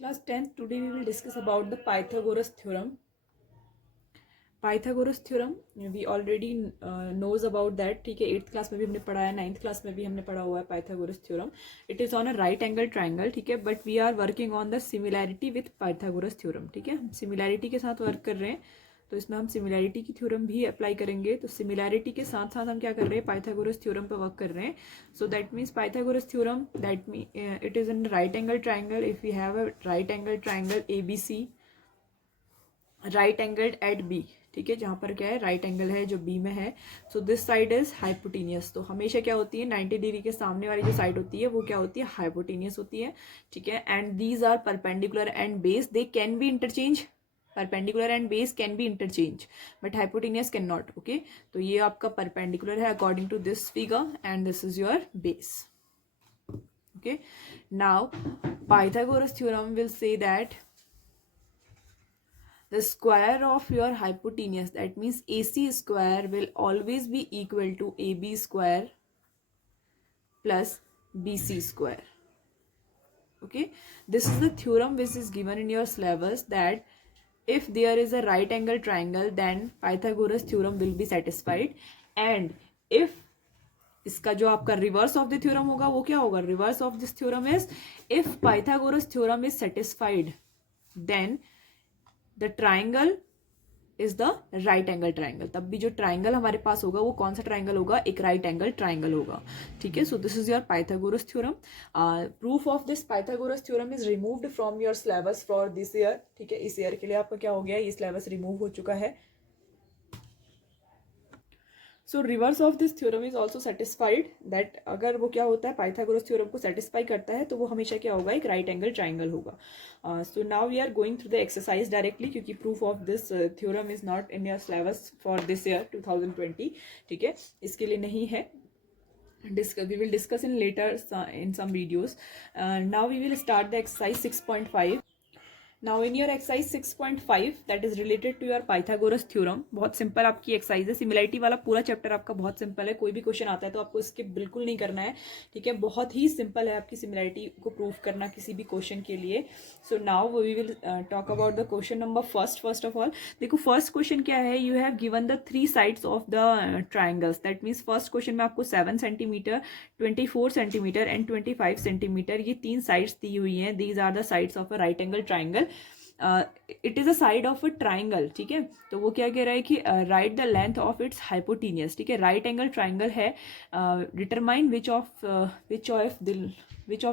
Class 10th, today we will discuss about the Pythagoras theorem. Pythagoras theorem we already knows about that. ठीक है, 8th class में भी हमने पढ़ा है, 9th क्लास में भी हमने पढ़ा हुआ है Pythagoras theorem. It is on a right angle triangle. ठीक है, but we are working on the similarity with Pythagoras theorem. ठीक है, हम similarity के साथ वर्क कर रहे हैं, तो इसमें हम सिमिलैरिटी की थ्योरम भी अप्लाई करेंगे. तो सिमिलैरिटी के साथ साथ हम क्या कर रहे हैं, पाइथागोरस थ्योरम पे वर्क कर रहे हैं. So that means Pythagoras theorem that mean it is in right angle triangle. If we have a right angle triangle A B C, right angled at B, ठीक है, जहाँ पर क्या है राइट एंगल है जो बी में है. So this side is hypotenuse. तो हमेशा क्या होती है, 90 डिग्री के सामने वाली जो साइड होती है वो क्या होती है, हाइपोटेनियस होती है. ठीक है, and these are perpendicular and base, they can be interchange. Perpendicular and base can be interchange but hypotenuse can not. Okay, तो ये आपका परपेंडिकुलर है according to this figure and this is your base. Okay, now Pythagoras theorem will say that the square of your hypotenuse, that means AC square, will always be equal to AB square plus BC square. Okay, this is the theorem which is given in your syllabus, that if there is a right angle triangle then Pythagoras theorem will be satisfied. And if इसका जो आपका reverse of the theorem होगा वो क्या होगा, reverse of this theorem is if Pythagoras theorem is satisfied then the triangle is the right angle triangle. तब भी जो ट्राइंगल हमारे पास होगा वो कौन सा ट्राइंगल होगा, एक राइट एंगल ट्राइंगल होगा. ठीक है, so this is your Pythagoras theorem. Proof of this Pythagoras theorem is removed from your syllabus for this year. ठीक है, इस ईयर के लिए आपका क्या हो गया, ये सिलेबस रिमूव हो चुका है. सो reverse of this theorem is also satisfied, that अगर वो क्या होता है पाइथागोरस थ्योरम को सेटिस्फाई करता है तो वो हमेशा क्या होगा, एक राइट एंगल ट्राइंगल होगा. So now we are going through the exercise directly, क्योंकि proof of this theorem is not in your syllabus for this year 2020. ठीक है, इसके लिए नहीं है. We will discuss in later in some videos. Now we will start the exercise 6.5. Now in your exercise 6.5 that is related to your Pythagoras theorem. बहुत simple आपकी exercise है. Similarity वाला पूरा चैप्टर आपका बहुत सिंपल है, कोई भी क्वेश्चन आता है तो आपको इसके बिल्कुल नहीं करना है. ठीक है, बहुत ही सिंपल है आपकी सिमिलैरिटी को प्रूफ करना किसी भी क्वेश्चन के लिए. So now we will talk about the question number first of all. देखो फर्स्ट क्वेश्चन क्या है, you have given the 3 sides of the triangles. That means first question में आपको 7 सेंटीमीटर, 24 सेंटीमीटर एंड 25 सेंटीमीटर ये 3 sides दी हुई हैं. These are the sides of a right angle triangle. It is a side of a triangle. ठीक है, तो वो क्या कह रहा है कि write the length of its hypotenuse. ठीक है, राइट एंगल ट्राइंगल है. Determine which of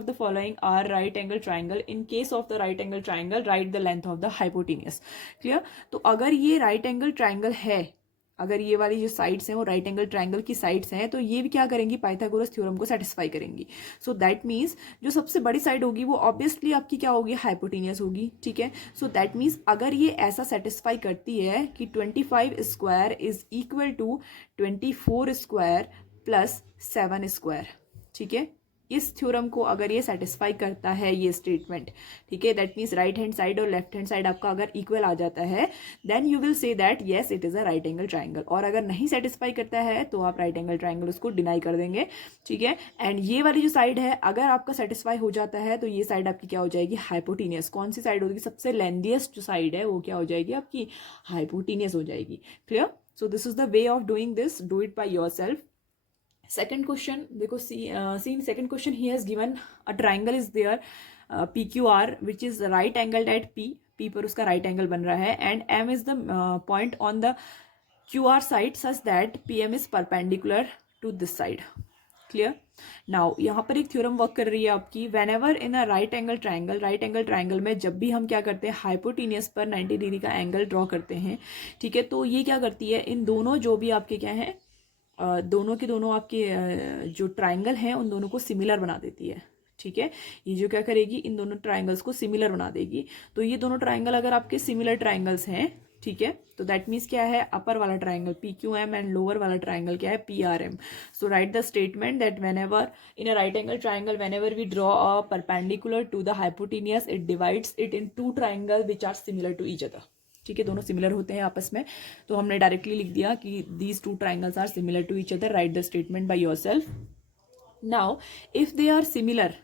the following are right angle triangle. In case of the right angle triangle write the length of the hypotenuse. Clear. तो अगर ये right angle triangle है, अगर ये वाली जो साइड्स हैं वो राइट एंगल ट्राइंगल की साइड्स हैं, तो ये भी क्या करेंगी, पाइथागोरस थ्योरम को सेटिस्फाई करेंगी. सो दैट मीन्स जो सबसे बड़ी साइड होगी वो ऑब्वियसली आपकी क्या होगी, हाइपोटेनियस होगी. ठीक है, सो दैट मीन्स अगर ये ऐसा सेटिस्फाई करती है कि 25 square is equal to 24 square plus 7 square. ठीक है, इस थ्योरम को अगर ये सेटिस्फाई करता है ये स्टेटमेंट, ठीक है, that means right hand side और लेफ्ट हैंड साइड आपका अगर इक्वल आ जाता है then you will say that yes it is a right angle triangle. और अगर नहीं सेटिस्फाई करता है तो आप राइट एंगल ट्राइंगल उसको डिनाई कर देंगे. ठीक है, एंड ये वाली जो साइड है अगर आपका सेटिस्फाई हो जाता है तो ये साइड आपकी क्या हो जाएगी, हाइपोटेनियस. कौन सी साइड होगी, सबसे लेंथीएस्ट जो साइड है वो क्या हो जाएगी आपकी, हाइपोटेनियस हो जाएगी. Clear. So this is the way of doing this, do it by your self. Second question, देखो see in second question he has given a triangle is there PQR which is right angled at P पर उसका right angle बन रहा है and M is the point on the QR side such that PM is perpendicular to this side. Clear. Now यहाँ पर एक theorem work कर रही है आपकी. whenever in a right angle triangle में जब भी हम क्या करते हैं, हाइपोटेनियस पर 90 डिग्री का एंगल ड्रॉ करते हैं. ठीक है, तो ये क्या करती है, इन दोनों जो भी आपके क्या हैं दोनों के दोनों आपके जो ट्राइंगल हैं उन दोनों को सिमिलर बना देती है. ठीक है, ये जो क्या करेगी, इन दोनों ट्राइंगल्स को सिमिलर बना देगी. तो ये दोनों ट्राइंगल अगर आपके सिमिलर ट्राइंगल्स हैं, ठीक है, तो दैट मीन्स क्या है, अपर वाला ट्राइंगल PQM एंड लोअर वाला ट्राइंगल क्या है, PRM. So write the statement that whenever in a right angle triangle whenever we draw a perpendicular to the hypotenuse it divides it in 2 triangle which are similar to each other. ठीक है, दोनों similar होते हैं आपस में, तो हमने directly लिख दिया कि these 2 triangles are similar to each other. Write the statement by yourself. Now if they are similar,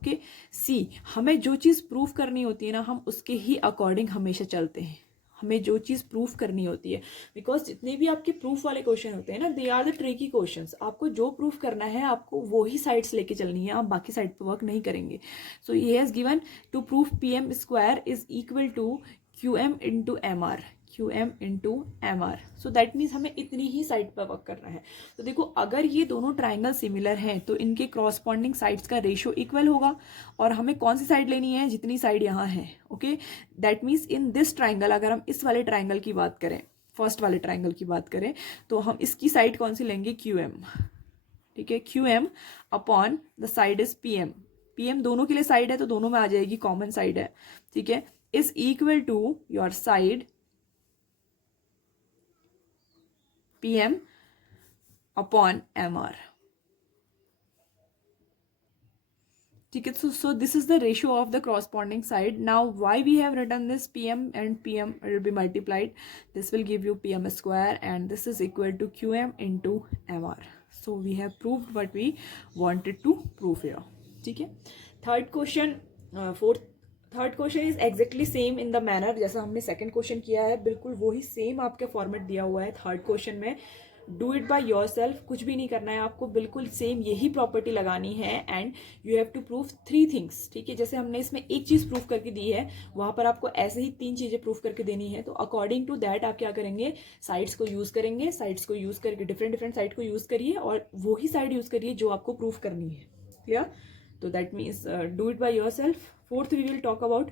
okay. See, हमें जो चीज़ प्रूफ करनी होती है ना, हम उसके ही अकॉर्डिंग हमेशा चलते हैं। हमें जो चीज़ प्रूफ करनी होती है, बिकॉज जितने भी आपके प्रूफ वाले क्वेश्चन होते हैं ना, they are the tricky questions. आपको जो प्रूफ करना है आपको वो ही साइड्स लेके चलनी है, आप बाकी साइड पे वर्क नहीं करेंगे। सो ये has given to proof P M square is equal to Q M into M R, Q M into M R. So that means हमें इतनी ही साइड पर वर्क करना है। तो देखो, अगर ये दोनों ट्राइंगल सिमिलर हैं तो इनके क्रॉसपॉन्डिंग साइड्स का रेशियो इक्वल होगा, और हमें कौन सी साइड लेनी है, जितनी साइड यहाँ है। Okay, that means in this triangle, अगर हम इस वाले ट्राइंगल की बात करें, फर्स्ट वाले ट्राइंगल की बात करें, तो हम इसकी साइड कौन सी लेंगे, क्यू एम। ठीक है, Q M upon the side is P M. P M दोनों के लिए साइड है तो दोनों में आ जाएगी, कॉमन साइड है। ठीक है, is equal to your side PM upon MR. ठीक है, so this is the ratio of the corresponding side. Now why we have written this, PM and PM will be multiplied. This will give you PM square, and this is equal to QM into MR. So we have proved what we wanted to prove here. ठीक है, third question, third question is exactly same in the manner जैसा हमने second question किया है, बिल्कुल वही same आपके format दिया हुआ है थर्ड क्वेश्चन में। Do it by your self, कुछ भी नहीं करना है आपको, बिल्कुल सेम यही प्रॉपर्टी लगानी है, and you have to prove 3 things. ठीक है, जैसे हमने इसमें एक चीज़ प्रूफ करके दी है, वहाँ पर आपको ऐसे ही 3 चीज़ें प्रूफ करके देनी है। तो अकॉर्डिंग टू दैट आप क्या करेंगे, साइड्स को यूज़ करेंगे, साइड्स को यूज़ करके डिफरेंट डिफरेंट साइड को यूज़ करिए, और वही साइड यूज़ करिए जो आपको प्रूफ करनी है। क्लियर? तो that means do it by yourself. Fourth we will talk about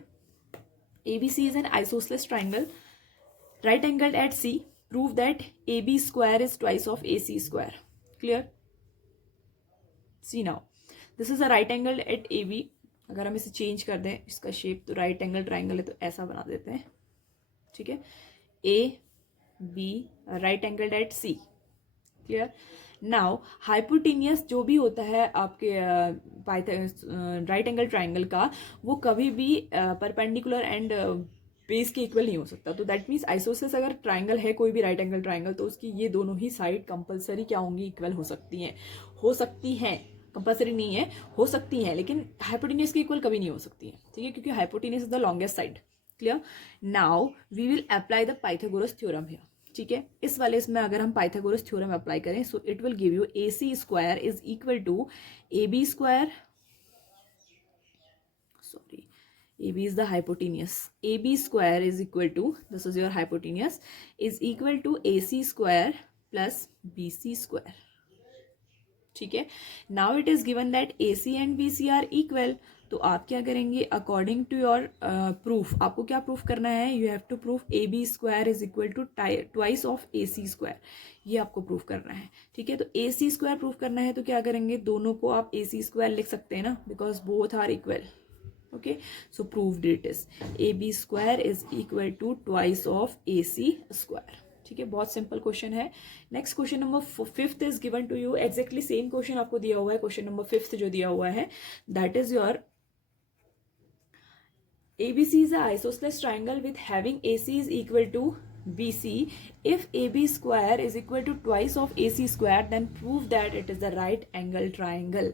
ABC is an isosceles triangle, right angled at C. Prove that AB square is twice of AC square. Clear? See now, this is a right angle at AB. अगर हम इसे change कर दें इसका shape, तो right angle triangle है तो ऐसा बना देते हैं। ठीक है, AB right angle at C. Clear? Now hypotenuse जो भी होता है आपके राइट एंगल ट्राइंगल का, वो कभी भी परपेंडिकुलर एंड बेस के इक्वल नहीं हो सकता। तो दैट मीन्स आइसोसेलेस अगर ट्राइंगल है कोई भी राइट एंगल ट्राइंगल, तो उसकी ये दोनों ही साइड कंपलसरी क्या होंगी, इक्वल हो सकती हैं। हो सकती हैं, कंपलसरी नहीं है, हो सकती हैं, लेकिन हाइपोटेनियस के इक्वल कभी नहीं हो सकती है। ठीक है, क्योंकि hypotenuse is the longest side. Clear? Now we will apply the Pythagoras theorem here. ठीक है, इस वाले इसमें अगर हम पाइथागोरस थ्योरम अप्लाई करें, so it will give you AC square is equal to AB square, sorry AB is the hypotenuse, AB square is equal to, this is your hypotenuse, is equal to AC square plus BC square. ठीक है, now it is given that AC and BC are equal. तो आप क्या करेंगे, according to your proof, आपको क्या proof करना है, you have to proof AB square is equal to twice of AC square, ये आपको प्रूफ करना है। ठीक है, तो AC स्क्वायर प्रूफ करना है तो क्या करेंगे, दोनों को आप AC स्क्वायर लिख सकते हैं ना, because both are equal. Okay, so proved it is AB square is equal to twice of AC square. ठीक है, बहुत सिंपल क्वेश्चन है। Next question number 5 is given to you, exactly same question आपको दिया हुआ है, क्वेश्चन नंबर 5 जो दिया हुआ है, that is your ABC is an isosceles triangle with having AC is equal to BC. If AB square is equal to twice of AC square, then prove that it is the right angle triangle.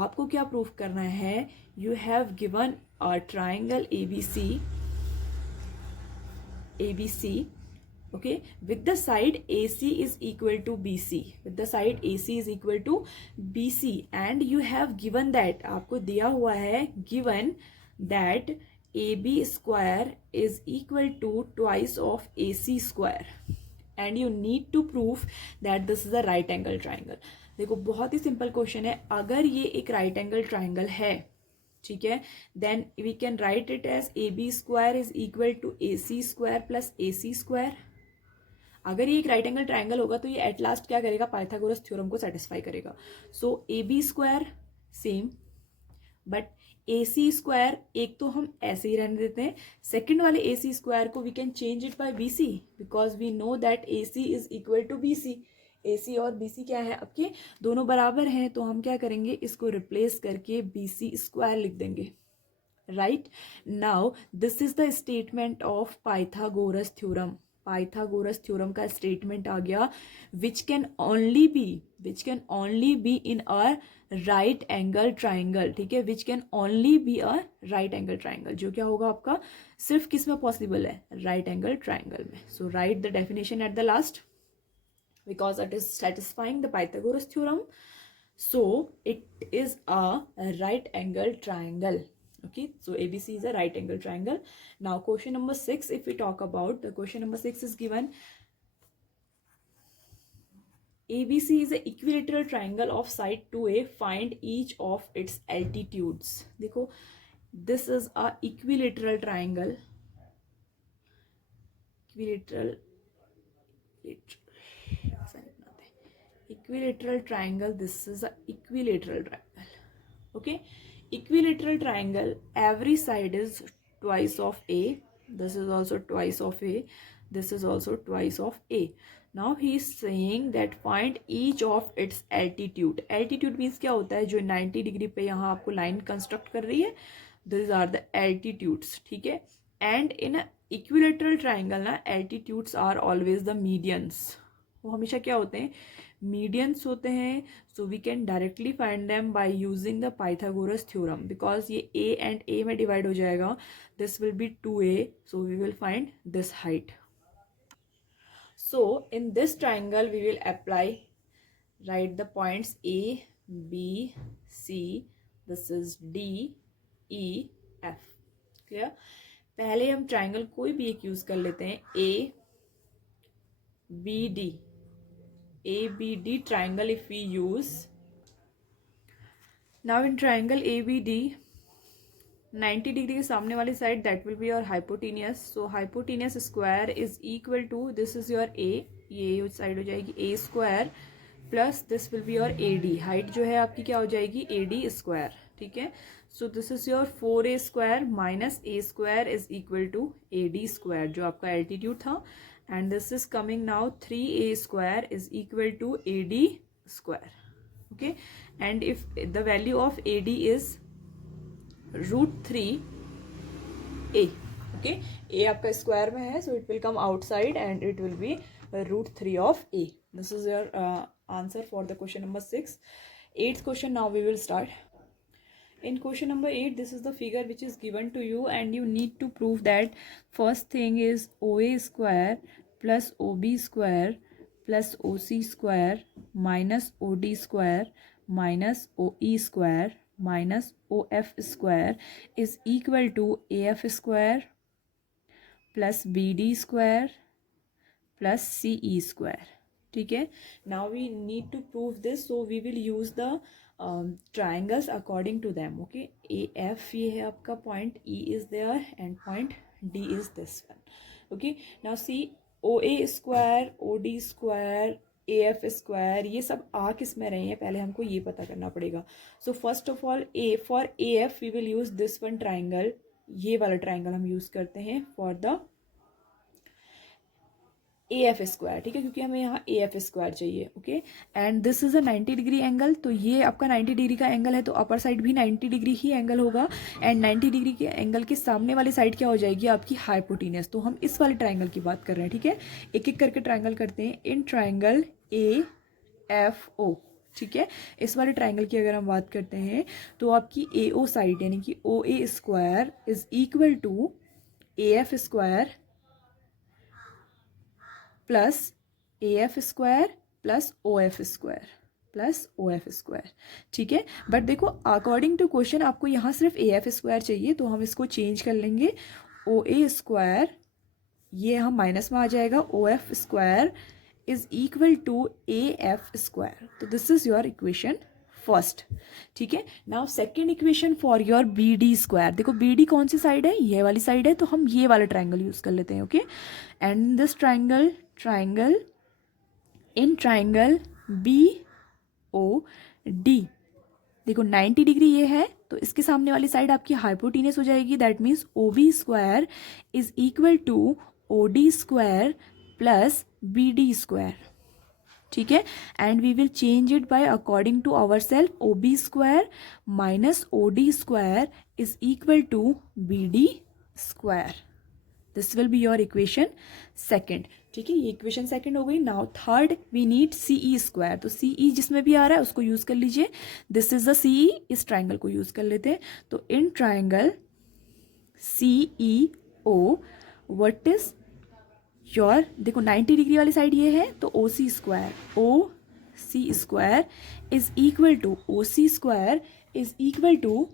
आपको क्या proof करना है, you have given a triangle ABC, okay, with the side AC is equal to BC, with the side AC is equal to BC, and you have given that, आपको दिया हुआ है, given that AB square is equal to twice of AC square, and you need to prove that this is a right angle triangle. देखो, बहुत ही simple question है। अगर ये एक राइट एंगल ट्राइंगल है, ठीक है, then we can write it as AB square is equal to AC square plus AC square. अगर ये एक राइट एंगल ट्राइंगल होगा तो ये एट लास्ट क्या करेगा, पाइथागोरस थ्योरम को सेटिस्फाई करेगा। सो AB square same, but AC square एक तो हम ऐसे ही रहने देते हैं, सेकंड वाले AC स्क्वायर को we can change it by BC, because we know that AC is equal to BC। AC और BC क्या है आपके, दोनों बराबर हैं, तो हम क्या करेंगे, इसको रिप्लेस करके BC स्क्वायर लिख देंगे। Right, now this is the statement of Pythagoras theorem. Pythagoras theorem का स्टेटमेंट आ गया, which can only be in a right angle triangle, ठीक है, which can only be a right angle triangle, जो क्या होगा आपका सिर्फ किस में पॉसिबल है, राइट एंगल ट्राइंगल में. So write the definition at the last, because it is satisfying the Pythagoras theorem, so it is a right angle triangle. Okay, so ABC is a right angle triangle. Now question number 6, if we talk about the question number 6 is given, ABC is a equilateral triangle of side 2A, find each of its altitudes. देखो, this is a equilateral triangle, equilateral equilateral triangle, this is a equilateral triangle. Okay, equilateral triangle, every side is twice of A, this is also twice of A, this is also twice of A. Now he is saying that find each of its altitude. Altitude means क्या होता है, जो 90 degree पे यहाँ आपको line construct कर रही है, these are the altitudes, ठीक है. एंड इन इक्विलेटरल ट्राइंगल ना, altitudes are always the medians, वो हमेशा क्या होते हैं, मीडियंस होते हैं. So we can directly find them by using the Pythagoras theorem, because ये ए एंड ए में डिवाइड हो जाएगा, this will be 2A, so we will find this height. So in this triangle we will apply, right the points A, B, C, this is D, E, F. Clear. पहले हम triangle कोई भी एक use कर लेते हैं, ABD triangle if we use. Now in triangle ABD, 90 degree के सामने वाली side that will your hypotenuse. So hypotenuse square is equal to, this is your A, ये साइड हो जाएगी A square plus this will be your AD. Height जो है आपकी क्या हो जाएगी, AD स्क्वायर, ठीक है. So this is your 4A square minus A square is equal to AD square, जो आपका एल्टीट्यूड था. And this is coming now 3A square is equal to AD square. Okay, and if the value of AD is √3A. Okay, A आपका square में है, so it will come outside and it will be √3 of A. This is your answer for the question number 6. 8th question, now we will start. In question number 8, this is the figure which is given to you and you need to prove that first thing is OA square plus OB square plus OC square minus OD square minus OE square minus OF square is equal to AF square plus BD square plus CE square. ठीक है. Now we need to prove this, so we will use the triangles according to them. Okay, AF ये है आपका point, E is there and point D is this one. Okay, now see OA square, OD square, AF square, ये सब आ किस में रहे हैं, पहले हमको ये पता करना पड़ेगा. So first of all, for AF we will use this one triangle, ये वाला triangle हम use करते हैं for the AF स्क्वायर, ठीक है, क्योंकि हमें यहाँ AF स्क्वायर चाहिए. Okay, and this is a 90 degree angle, तो ये आपका 90 डिग्री का एंगल है, तो अपर साइड भी 90 डिग्री ही एंगल होगा. एंड 90 डिग्री के एंगल के सामने वाली साइड क्या हो जाएगी, आपकी हाइपोटेन्यूस. तो हम इस वाले ट्राइंगल की बात कर रहे हैं, ठीक है. एक एक करके ट्राइंगल करते हैं. इन ट्राइंगल AFO, ठीक है, इस वाले ट्राइंगल की अगर हम बात करते हैं तो आपकी AO साइड यानी कि OA square is equal to AF square plus AF square plus OF square plus OF square, ठीक है. बट देखो अकॉर्डिंग टू क्वेश्चन आपको यहाँ सिर्फ AF स्क्वायर चाहिए, तो हम इसको चेंज कर लेंगे. OA स्क्वायर ये हम माइनस में आ जाएगा, OF square is equal to AF square. तो this is your equation first, ठीक है. Now second equation for your BD square. देखो BD कौन सी साइड है, ये वाली साइड है, तो हम ये वाला ट्राइंगल यूज कर लेते हैं. Okay, and this triangle in triangle BOD, देखो 90 डिग्री ये है, तो इसके सामने वाली साइड आपकी हाइपोटेन्यूस हो जाएगी. That means OB square is equal to OD square plus BD square, ठीक है. And we will change it by according to our self. OB square minus OD square is equal to BD square, this will be your equation second. ठीक है, ये equation second हो गई. Now third we need C E square. तो C ई जिसमें भी आ रहा है उसको यूज कर लीजिए. This is the C E, इस ट्राइंगल को यूज कर लेते हैं. तो in triangle C E O what is your, देखो 90 डिग्री वाली साइड ये है, तो O C square, O C square is equal to, O C square is equal to,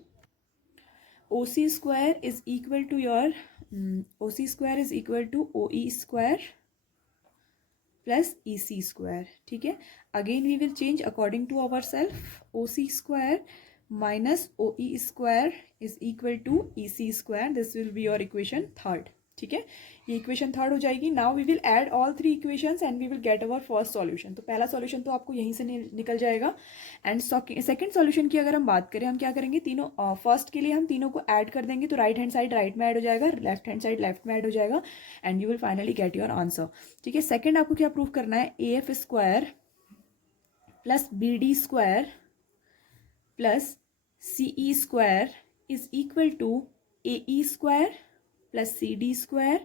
O C square is equal to your, O C square is equal to O E square plus E C square. ठीक है, again we will change according to our self. O C square minus O E square is equal to E C square. This will be your equation third. ठीक है, ये equation third हो जाएगी. Now we will add all three equations and we will get our first solution. तो पहला solution तो आपको यहीं से निकल जाएगा. एंड सेकंड सॉल्यूशन की अगर हम बात करें, हम क्या करेंगे, तीनों फर्स्ट के लिए हम तीनों को ऐड कर देंगे. तो राइट हैंड साइड राइट में ऐड हो जाएगा, लेफ्ट हैंड साइड लेफ्ट में ऐड हो जाएगा and you will finally get your answer. ठीक है, सेकेंड आपको क्या प्रूव करना है, A F square plus B D square plus C E square is equal to A E square plus CD square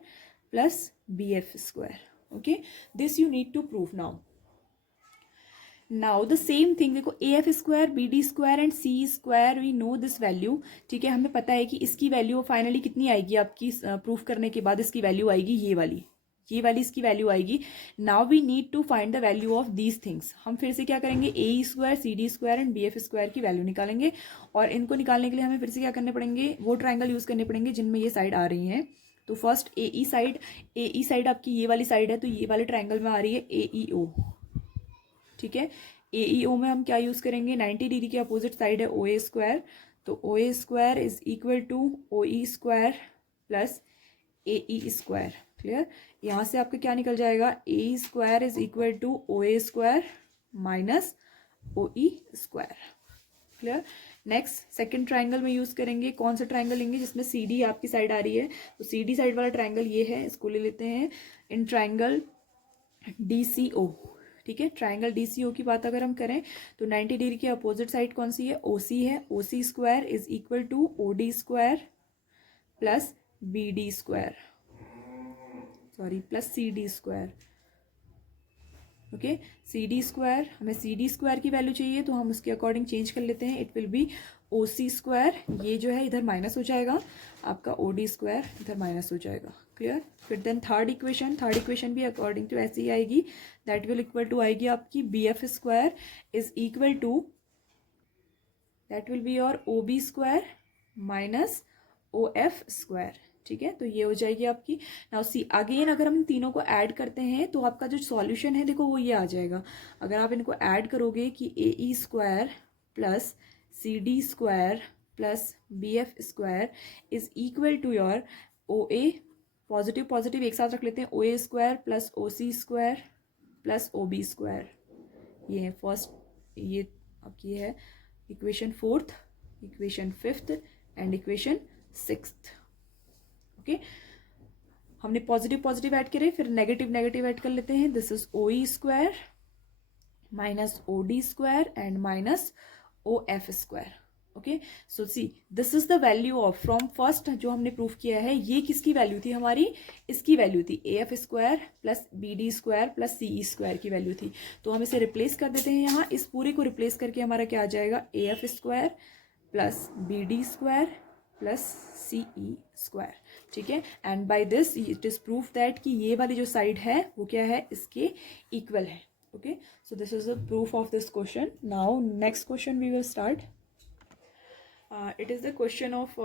plus BF square. Okay, this you need to prove now. Now the same thing, देखो AF square, BD square and CE square we know this value. ठीक है, हमें पता है कि इसकी value finally कितनी आएगी आपकी प्रूफ करने के बाद. इसकी वैल्यू आएगी ये वाली इसकी वैल्यू आएगी. Now we need to find the value of these things. हम फिर से क्या करेंगे, A square, C D square and B F square की वैल्यू निकालेंगे. और इनको निकालने के लिए हमें फिर से क्या करने पड़ेंगे, वो ट्राइंगल यूज करने पड़ेंगे जिनमें ये साइड आ रही हैं. तो फर्स्ट ए ई साइड आपकी ये वाली साइड है, तो ये वाले ट्राइंगल में आ रही है ए ई ओ. ठीक है, ए ई ओ में हम क्या यूज करेंगे, 90 डिग्री के अपोजिट साइड है ओ ए स्क्वायर. तो O A square is equal to O E square plus A E square. Clear, यहाँ से आपका क्या निकल जाएगा, A square is equal to O A square minus O E square. Clear. Next second triangle में use करेंगे, कौन सा ट्राइंगल लेंगे, जिसमें सी डी आपकी साइड आ रही है. तो सी डी साइड वाला ट्राइंगल ये है, इसको ले लेते हैं. इन ट्राइंगल डी सी ओ. ठीक है, ट्राइंगल डी सी ओ की बात अगर हम करें तो 90 डिग्री की अपोजिट साइड कौन सी है, ओ सी है. O C square is equal to O D square plus B D square, sorry plus C D square. Okay, C D square, हमें सी डी स्क्वायर की वैल्यू चाहिए तो हम उसके अकॉर्डिंग चेंज कर लेते हैं. It will be O C square, ये जो है इधर माइनस हो जाएगा, आपका ओ डी स्क्वायर इधर माइनस हो जाएगा. क्लियर. फिर देन थर्ड इक्वेशन भी अकॉर्डिंग टू ऐसे ही आएगी. दैट विल इक्वल टू आएगी आपकी B F square is equal to, that will be your O B square minus O F square. ठीक है, तो ये हो जाएगी आपकी. नाउ सी अगेन अगर हम तीनों को ऐड करते हैं तो आपका जो सॉल्यूशन है देखो वो ये आ जाएगा. अगर आप इनको ऐड करोगे कि A E square plus C D square plus B F square is equal to your O A, positive positive एक साथ रख लेते हैं, O A square plus O C square plus O B square. ये है first, ये आपकी है equation fourth, equation fifth and equation sixth. Okay, हमने पॉजिटिव पॉजिटिव ऐड करे, फिर नेगेटिव नेगेटिव ऐड कर लेते हैं. This is O E square minus O D square and minus O F square. Okay, so see this is the value of from first जो हमने proof किया है. ये किसकी वैल्यू थी हमारी, इसकी वैल्यू थी A F square plus B D square plus C E square की वैल्यू थी. तो हम इसे रिप्लेस कर देते हैं यहाँ. इस पूरे को रिप्लेस करके हमारा क्या आ जाएगा, A F square plus B D square plus C E square. ठीक है, and by this it is proof that कि ये वाली जो साइड है वो क्या है, इसके इक्वल है. Okay, so this is the proof of this question. Now next question we will start. It is the question of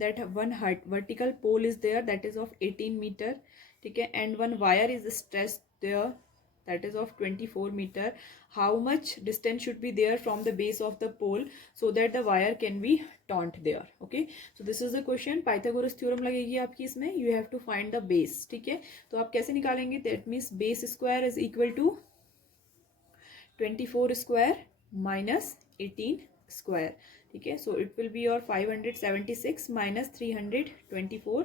that one vertical pole is there that is of 18 meter. ठीक है, and one wire is stressed there that is of 24 meter. How much distance should be there from the base of the pole so that the wire can be taut there. Okay, so this is the question. Pythagoras theorem लगेगी आपकी इसमें. You have to find the base. ठीक है, तो आप कैसे निकालेंगे, that means base square is equal to 24 square minus 18 square. ठीक है, so it will be your 576 minus 324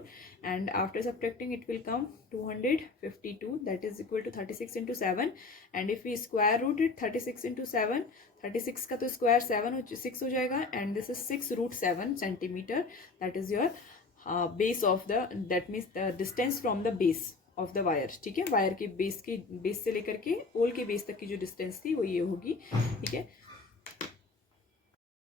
and after subtracting it will come 252, that is equal to 36 into 7. and if we square root it 36 into 7, 36 का तो square 6 हो जाएगा and this is 6 root 7 centimeter. that is your base of the, that means the distance from the base of the wire, ठीक है, wire के base से लेकर के पोल के बेस तक की जो डिस्टेंस थी वो ये होगी, ठीक है।